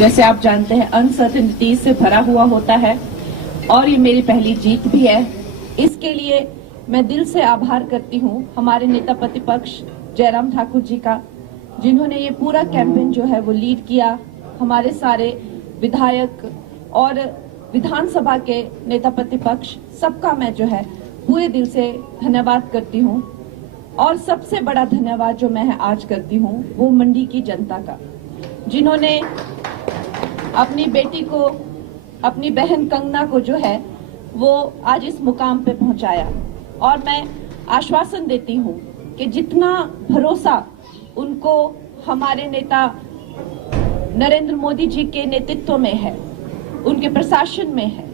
जैसे आप जानते हैं अनसर्टेनिटी से भरा हुआ होता है और ये मेरी पहली जीत भी है। इसके लिए मैं दिल से आभार करती हूँ हमारे नेता प्रतिपक्ष जयराम ठाकुर जी का, जिन्होंने ये पूरा कैंपेन जो है वो लीड किया। हमारे सारे विधायक और विधानसभा के नेता प्रतिपक्ष सबका मैं जो है पूरे दिल से धन्यवाद करती हूँ। और सबसे बड़ा धन्यवाद जो मैं आज करती हूँ वो मंडी की जनता का, जिन्होंने अपनी बेटी को, अपनी बहन कंगना को जो है वो आज इस मुकाम पे पहुंचाया। और मैं आश्वासन देती हूँ कि जितना भरोसा उनको हमारे नेता नरेंद्र मोदी जी के नेतृत्व में है, उनके प्रशासन में है,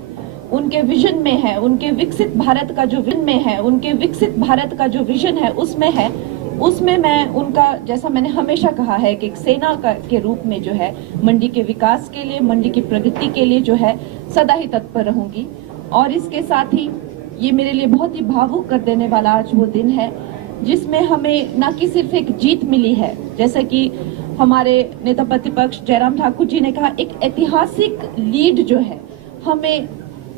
उनके विजन में है, उनके विकसित भारत का जो विजन में है, उनके विकसित भारत का जो विजन है उसमें है, उसमें मैं उनका, जैसा मैंने हमेशा कहा है कि एक सेना के रूप में जो है मंडी के विकास के लिए, मंडी की प्रगति के लिए जो है सदा ही तत्पर रहूंगी। और इसके साथ ही ये मेरे लिए बहुत ही भावुक कर देने वाला आज वो दिन है जिसमें हमें न कि सिर्फ एक जीत मिली है, जैसा कि हमारे नेता प्रतिपक्ष जयराम ठाकुर जी ने कहा, एक ऐतिहासिक लीड जो है हमें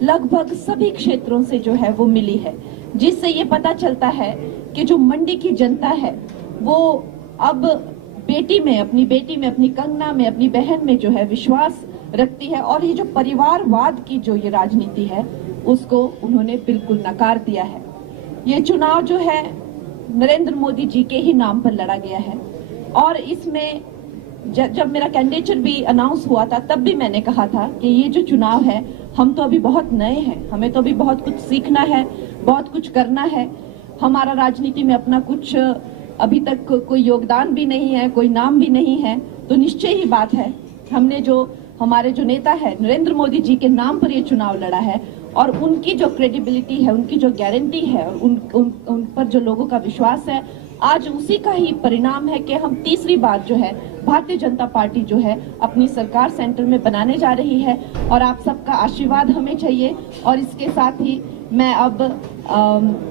लगभग सभी क्षेत्रों से जो है वो मिली है, जिससे ये पता चलता है कि जो मंडी की जनता है वो अब बेटी में, अपनी बेटी में, अपनी कंगना में, अपनी बहन में जो है विश्वास रखती है। और ये जो परिवारवाद की जो ये राजनीति है उसको उन्होंने बिल्कुल नकार दिया है। ये चुनाव जो है नरेंद्र मोदी जी के ही नाम पर लड़ा गया है। और इसमें जब मेरा कैंडिडेचर भी अनाउंस हुआ था तब भी मैंने कहा था कि ये जो चुनाव है, हम तो अभी बहुत नए हैं, हमें तो अभी बहुत कुछ सीखना है, बहुत कुछ करना है। हमारा राजनीति में अपना कुछ अभी तक कोई योगदान भी नहीं है, कोई नाम भी नहीं है। तो निश्चय ही बात है, हमने जो हमारे जो नेता है नरेंद्र मोदी जी के नाम पर ये चुनाव लड़ा है और उनकी जो क्रेडिबिलिटी है, उनकी जो गारंटी है और उन पर जो लोगों का विश्वास है, आज उसी का ही परिणाम है कि हम तीसरी बार जो है भारतीय जनता पार्टी जो है अपनी सरकार सेंटर में बनाने जा रही है। और आप सबका आशीर्वाद हमें चाहिए। और इसके साथ ही मैं अब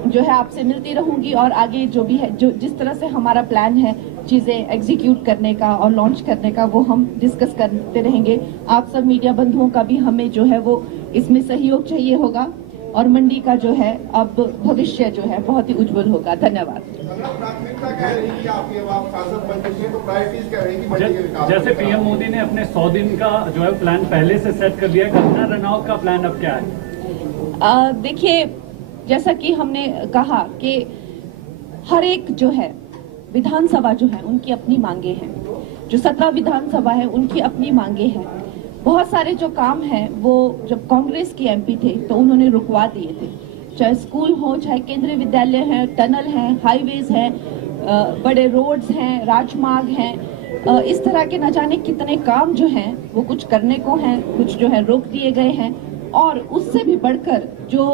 जो है आपसे मिलती रहूंगी और आगे जो भी है, जो जिस तरह से हमारा प्लान है चीजें एग्जीक्यूट करने का और लॉन्च करने का, वो हम डिस्कस करते रहेंगे। आप सब मीडिया बंधुओं का भी हमें जो है वो इसमें सहयोग चाहिए होगा और मंडी का जो है अब भविष्य जो है बहुत ही उज्जवल होगा। धन्यवाद। जैसे पीएम मोदी ने अपने 100 दिन का जो है प्लान पहले से सेट कर दिया है, कंगना रनौत का प्लान अब क्या है? देखिए, जैसा कि हमने कहा कि हर एक जो है विधानसभा जो है उनकी अपनी मांगे हैं, जो 17 विधानसभा है उनकी अपनी मांगे हैं। बहुत सारे जो काम हैं वो जब कांग्रेस के एमपी थे तो उन्होंने रुकवा दिए थे, चाहे स्कूल हो, चाहे केंद्रीय विद्यालय हैं, टनल हैं, हाईवेज हैं, बड़े रोड्स हैं, राजमार्ग हैं, इस तरह के न जाने कितने काम जो हैं वो कुछ करने को हैं, कुछ जो है रोक दिए गए हैं। और उससे भी बढ़कर जो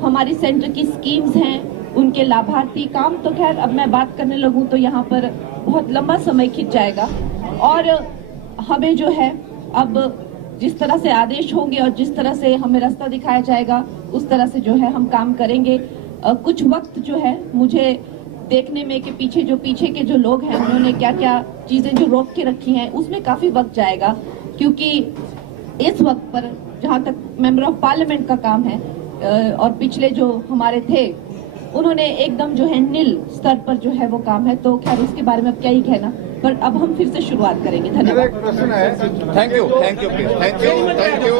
हमारी सेंटर की स्कीम्स हैं, उनके लाभार्थी काम, तो खैर अब मैं बात करने लगूं तो यहाँ पर बहुत लंबा समय खिंच जाएगा। और हमें जो है अब जिस तरह से आदेश होंगे और जिस तरह से हमें रास्ता दिखाया जाएगा उस तरह से जो है हम काम करेंगे। कुछ वक्त जो है मुझे देखने में कि पीछे के जो लोग हैं उन्होंने क्या क्या चीजें जो रोक के रखी हैं उसमें काफी वक्त जाएगा, क्योंकि इस वक्त पर जहां तक मेंबर ऑफ पार्लियामेंट का काम है और पिछले जो हमारे थे उन्होंने एकदम जो है नील स्तर पर जो है वो काम है, तो खैर उसके बारे में अब क्या ही कहना, पर अब हम फिर से शुरुआत करेंगे। धन्यवाद। Thank you.